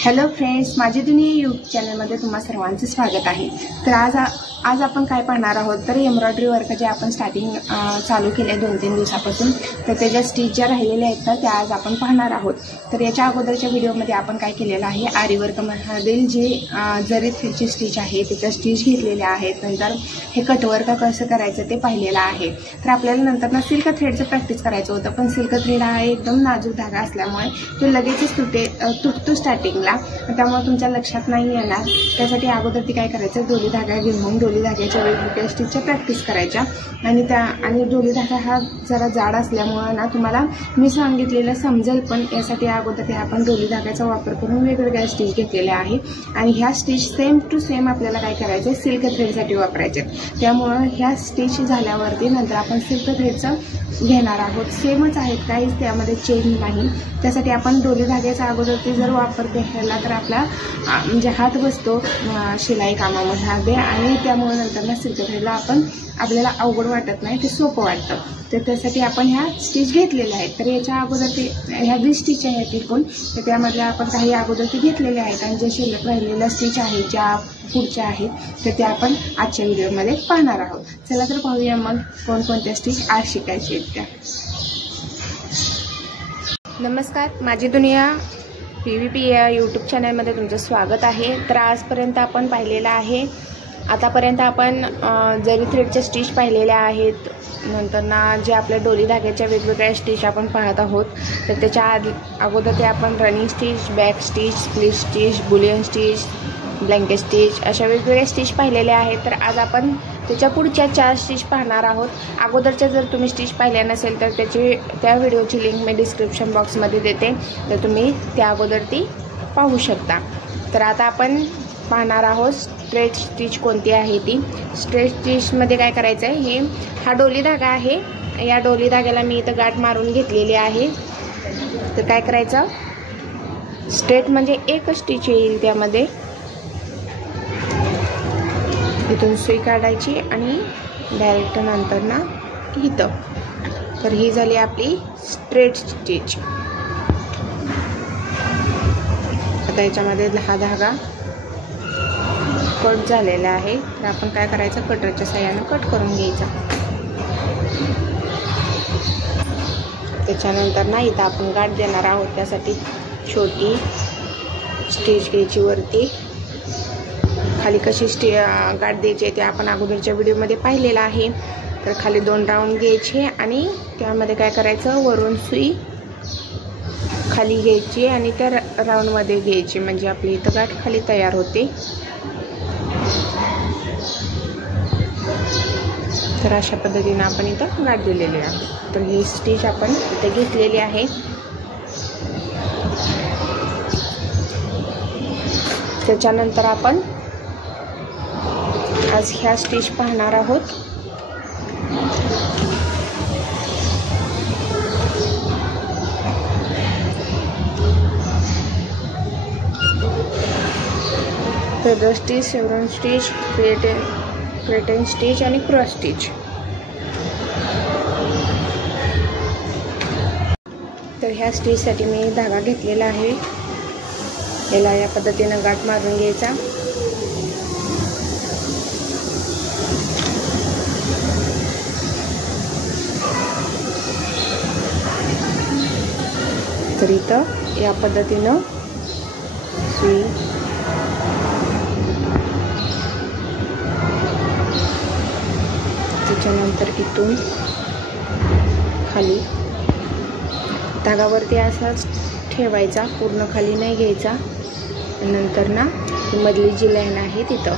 Hello friends, माझी दुनिया YouTube चॅनलमध्ये तुम्हा सर्वांचे स्वागत आहे। तर आज आपण काय पाहणार आहोत तर एम्ब्रॉयडरी वर्क जे आपण स्टार्टिंग चालू केले 2-3 दिवसापासून, तर त्याच्या स्टिच ज्या राहिलेल्या आहेत ना त्या आज आपण पाहणार आहोत। तर याच्या अगोदरच्या व्हिडिओमध्ये आपण काय केलेलं आहे, आरी वर्कमधील जे जरी थ्रेडची स्टिच आहे त्याच्या स्टिच घेतलेल्या आहेत। नंतर हे कटवर्क कसं करायचं ते पाहिलेलं आहे। तर आपल्याला नंतर ना सिल्क थ्रेडचं प्रॅक्टिस करायचं होतं, पण सिल्क थ्रेड हा एकदम नाजूक धागा असल्यामुळे तो लगेचच तुटतो स्टार्टिंगला, त्यामुळे तुमच्या लक्षात नाही येणार। त्यासाठी अगोदर ती काय करायचं, डोली धागा घेऊन डोली धाग्याच्या वेगवेगळ्या स्टिचच्या प्रॅक्टिस करायच्या। आणि डोली धागा हा जरा जाड असल्यामुळे ना तुम्हाला मी सांगितलेलं समजेल, पण यासाठी अगोदर आपण डोली धाग्याचा वापर करून वेगवेगळ्या स्टिच घेतलेल्या आहे। आणि ह्या स्टिच सेम टू सेम आपल्याला काय करायचं, सिल्क थ्रेडसाठी वापरायचे। त्यामुळे ह्या स्टिच झाल्यावरती नंतर आपण सिल्क थ्रेडचं घेणार आहोत। सेमच आहेत, काहीच त्यामध्ये चेंज नाही। त्यासाठी आपण डोली धाग्याचा अगोदर ते जर वापर केला तर आपला म्हणजे हात बसतो शिलाई कामामध्ये, आणि त्यामुळे नंतर ना सिल्क थ्रेडला आपल्याला अवघड वाटत नाही, ते सोपं वाटतं। तर त्यासाठी आपण ह्या स्टिच घेतलेल्या आहेत। तर याच्या अगोदर ह्या 20 स्टिच आहेत एकूण, तर त्यामधल्या आपण काही अगोदर ते घेतलेल्या आहेत, आणि जे शिल्लक राहिलेल्या स्टिच आहेत ज्या पुढच्या आहेत तर त्या आपण आजच्या व्हिडिओमध्ये पाहणार आहोत। चला तर पाहूया मग कोणकोणत्या स्टिच आज शिकायची आहेत त्या। नमस्कार, माझी दुनिया PVP या यूट्यूब चॅनलमध्ये तुमचं स्वागत आहे। तर आजपर्यंत आपण पाहिलेलं आहे, आतापर्यंत आपण जरी थ्रेडच्या स्टिच पाहिलेल्या आहेत, नंतर ना जे आपल्या डोली धाग्याच्या वेगवेगळ्या स्टिच आपण पाहत आहोत। तर त्याच्या अगोदर ते आपण running stitch, back stitch, split stitch, Boolean stitch, blanket stitch अशा वेगवेगळ्या स्टिच पाहिलेल्या आहेत। तर आज आपण त्याच्या पुढच्या 4 स्टिच पाहणार आहोत। अगोदरच्या जर तुम्ही स्टिच पाहिल्या नसेल तर त्या व्हिडिओची लिंक मी डिस्क्रिप्शन बॉक्समध्ये देते, तर तुम्ही त्या अगोदर ती पाहू शकता। तर आता आपण पाहणार आहोत स्ट्रेट स्टिच कोणती आहे ती। स्ट्रेट स्टिचमध्ये काय करायचं आहे, हा डोली धागा आहे, या डोली धाग्याला मी इथं गाठ मारून घेतलेली आहे। तर काय करायचं, स्ट्रेट म्हणजे एक स्टिच येईल त्यामध्ये, इथून सुई काढायची आणि डायरेक्ट नंतर ना इथं। तर ही झाली आपली स्ट्रेट स्टिच। आता याच्यामध्ये हा धागा कट झालेला आहे, तर आपण काय करायचं, कटरच्या साहाय्याने कट करून घ्यायचा। त्याच्यानंतर ना इथं आपण गाठ देणार आहोत, त्यासाठी छोटी स्टिच घ्यायची वरती। खाली कशी गाठ द्यायची ते आपण अगोदरच्या व्हिडिओमध्ये पाहिलेलं आहे। तर खाली 2 राऊंड घ्यायचे आणि त्यामध्ये काय करायचं, वरून सुई खाली घ्यायची आणि त्या राऊंडमध्ये घ्यायची, म्हणजे आपली इथं गाठ खाली तयार होते। तर अशा पद्धतीने आपण इथं गाठ दिलेली आहे। तर ही स्टिच आपण इथे घेतलेली आहे। त्याच्यानंतर आपण आज ह्या स्टिच पाहणार आहोत। Feather stitch, chevron stitch, क्रेटन stitch आणि क्रॉस स्टिच। तर ह्या स्टिचसाठी मी धागा घेतलेला आहे, याला या पद्धतीनं गाठ मारून घ्यायचा। तर इथं या पद्धतीनं सुई त्याच्यानंतर इथून खाली धागावरती असाच ठेवायचा, पूर्ण खाली नाही घ्यायचा। नंतर ना मधली जी लाईन आहे तिथं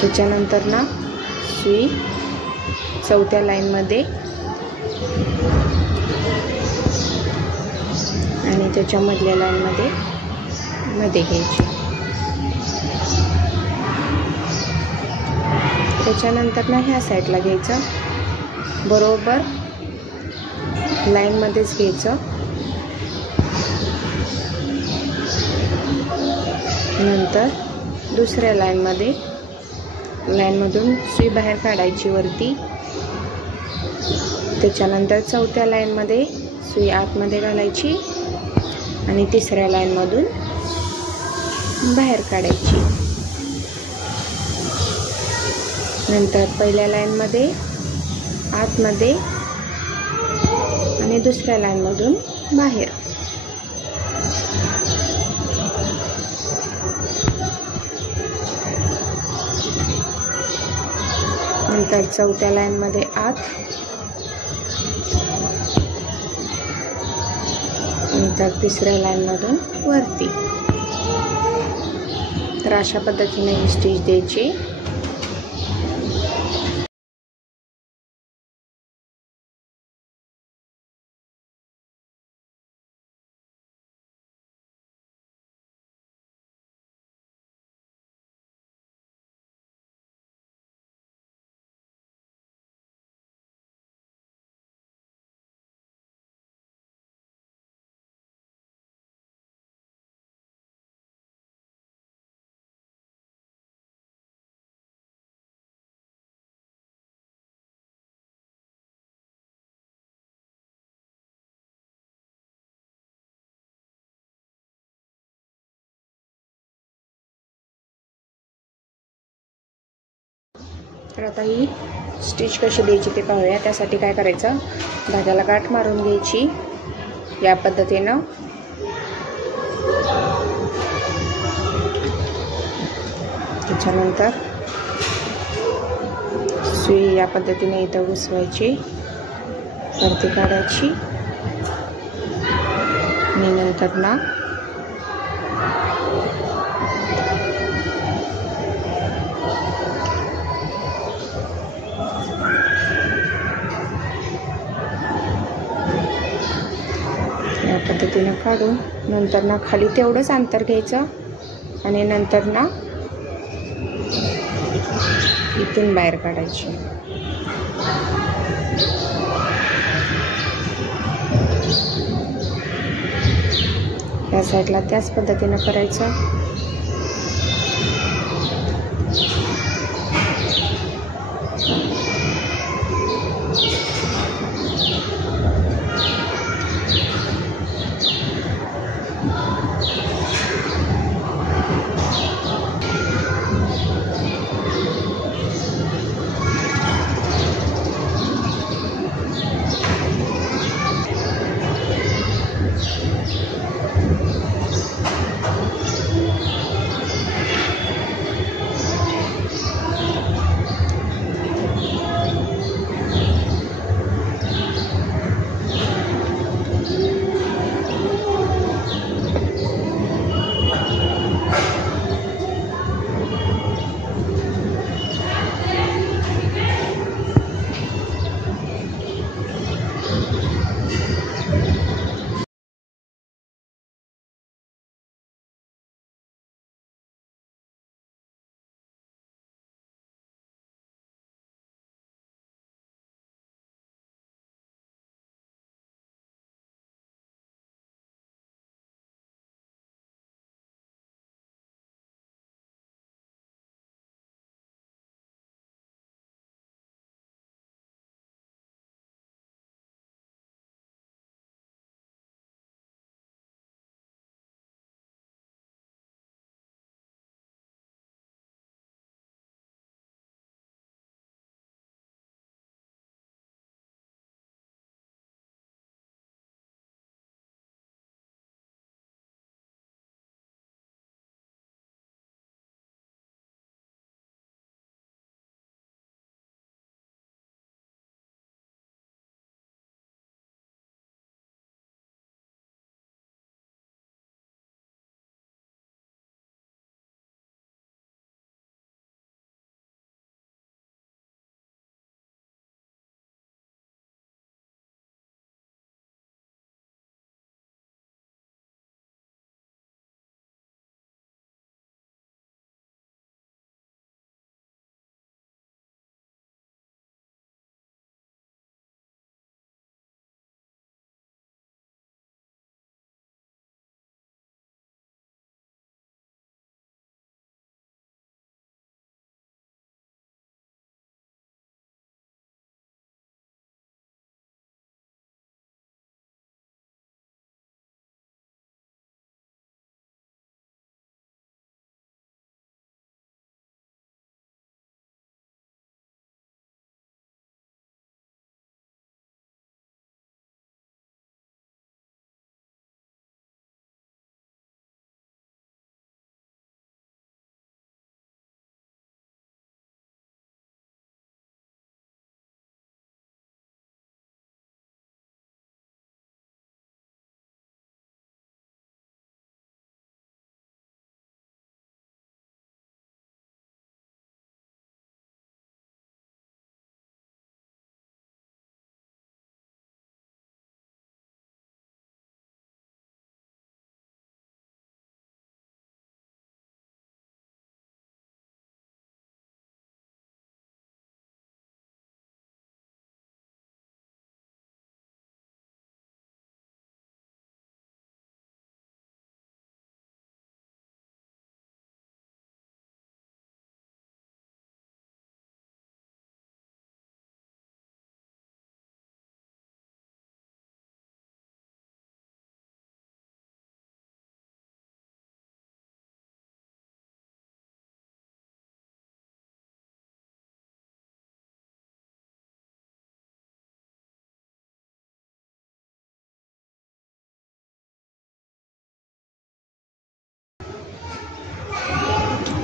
त्याच्यानंतर ना सुई 4थ्या लाईनमध्ये आणि त्याच्या मधल्या लाईनमध्ये मध्ये घ्यायची। त्याच्यानंतर ना ह्या साईडला घ्यायचं, बरोबर लाईनमध्येच घ्यायचं। नंतर दुसऱ्या लाईनमधून सुई बाहेर काढायची वरती त्याच्यानंतर चौथ्या लाईनमध्ये सुई आतमध्ये घालायची आणि तिसऱ्या लाईनमधून बाहेर काढायची. नंतर पहिल्या लाईनमध्ये आतमध्ये आणि दुसऱ्या लाईनमधून बाहेर. नंतर चौथ्या लाईनमध्ये आत, नंतर तिसऱ्या लाईनमधून वरती. तर अशा पद्धतीने ही स्टिच द्यायची. तर आता ही स्टिच कशी द्यायची ते पाहूया. त्यासाठी काय करायचं, धाग्याला गाठ मारून घ्यायची या पद्धतीनं. त्याच्यानंतर सुई या पद्धतीने इथं घुसवायची, वरती काढायची आणि नंतर ना या पद्धतीनं काढून नंतर ना खाली तेवढंच अंतर घ्यायचं आणि नंतर ना इथून बाहेर काढायची. या साईडला त्याच पद्धतीनं करायचं.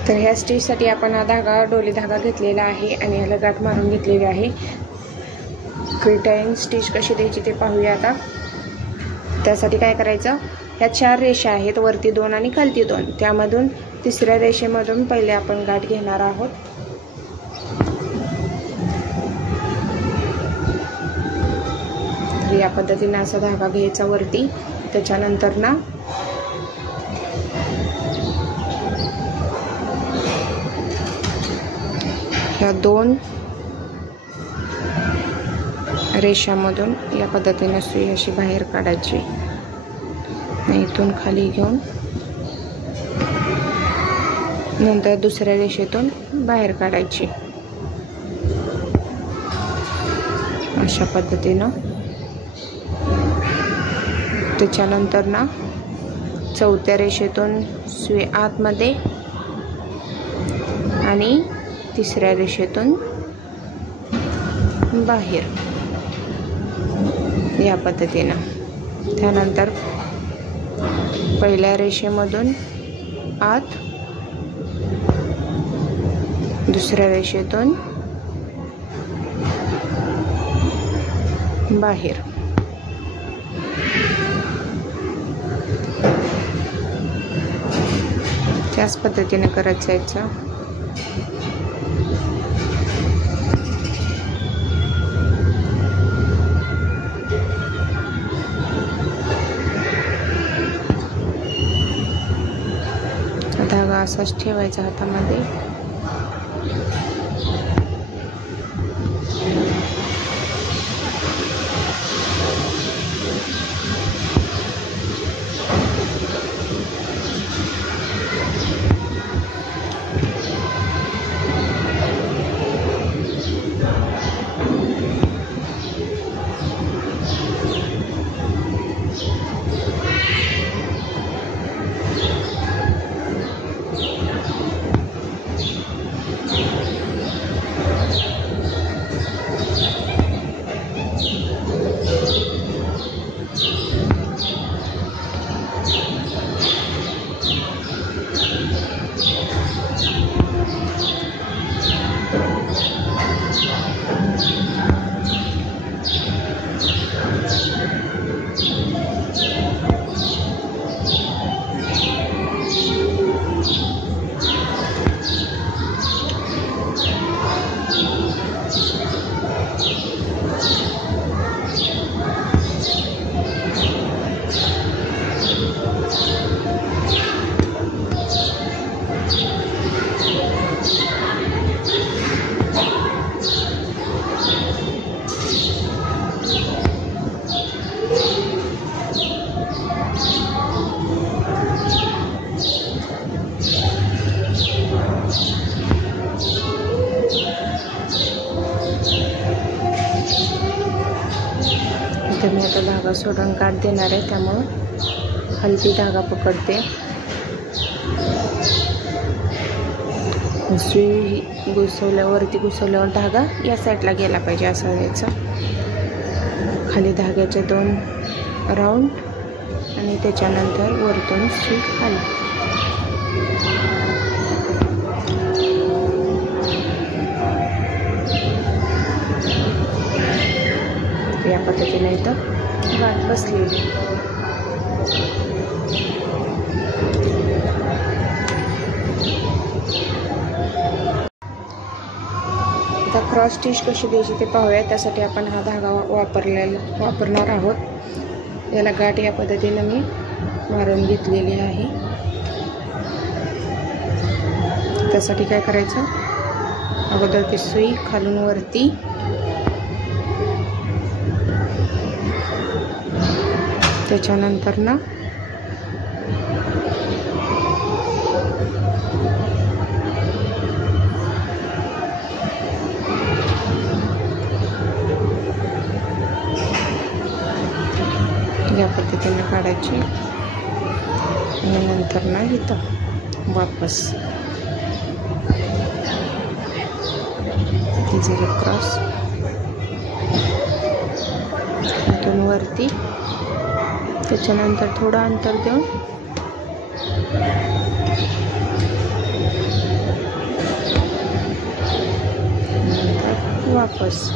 तर ह्या स्टिचसाठी आपण हा धागा डोली धागा घेतलेला आहे आणि ह्याला गाठ मारून घेतलेली आहे। क्रिटाईन स्टिच कशी द्यायची ते पाहूया आता। त्यासाठी काय करायचं, ह्या 4 रेषा आहेत, वरती 2 आणि खालती 2, त्यामधून तिसऱ्या रेषेमधून पहिले आपण गाठ घेणार आहोत। या पद्धतीने असा धागा घ्यायचा वरती। त्याच्यानंतर ना या 2 रेषामधून या पद्धतीने सुई अशी बाहेर काढायची, इथून खाली घेऊन नंतर दुसऱ्या रेषेतून बाहेर काढायची अशा पद्धतीनं। त्याच्यानंतर ना चौथ्या रेषेतून सुई आतमध्ये आणि तिसऱ्या रेषेतून बाहेर या पद्धतीनं। त्यानंतर पहिल्या रेषेमधून आत, दुसऱ्या रेषेतून बाहेर। त्याच पद्धतीने करत जायचं। धागा असाच ठेवायचा हातामध्ये। मी आता धागा सोडून काढ देणार आहे, त्यामुळे खालती धागा पकडते। सुई घुसवल्यावरती घुसवल्यावर धागा या साईडला गेला पाहिजे असं द्यायचं। खाली धाग्याचे 2 राऊंड आणि त्याच्यानंतर वरतून सुई खाली। या पद्धतीने इथं गाठ बसलेली। आता क्रॉस स्टिच कशी द्यायची ते पाहूया। त्यासाठी आपण हा धागा वापरणार आहोत। याला गाठ या पद्धतीने मी मारून घेतलेली आहे। त्यासाठी काय करायचं, अगोदर ती सुई खालून वरती, त्याच्यानंतर ना या पद्धतीने काढायची आणि नंतर ना इथं वापस झिरो क्रॉस इथून वरती, त्याच्यानंतर थोडं अंतर देऊन वापस.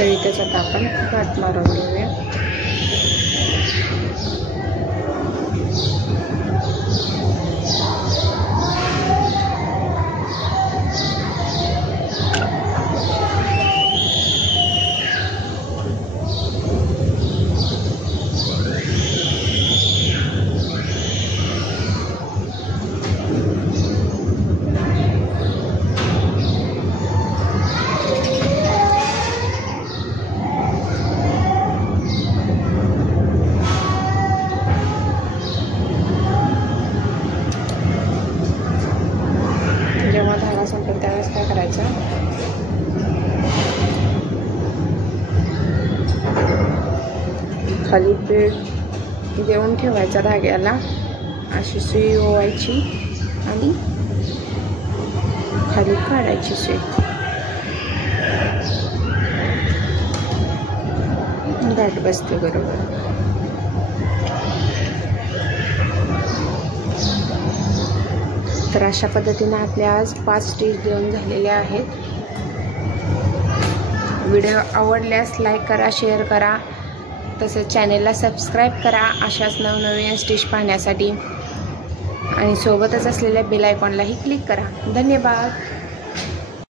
तर त्याच्यात आपण गाठ मारून घेऊया. खाली पीठ देऊन ठेवायचा धाग्याला, अशी सुई ओवायची आणि खाली काढायची सुई. गाठ बसते बरोबर. तर अशा पद्धतीने आपल्या आज 5 स्टिच देऊन झालेल्या आहेत. व्हिडिओ आवडल्यास लाईक करा, शेअर करा, तसेच चॅनेलला सबस्क्राईब करा अशाच नवनवीन स्टिच पाहण्यासाठी. आणि सोबतच असलेल्या बेल आयकॉनलाही क्लिक करा. धन्यवाद.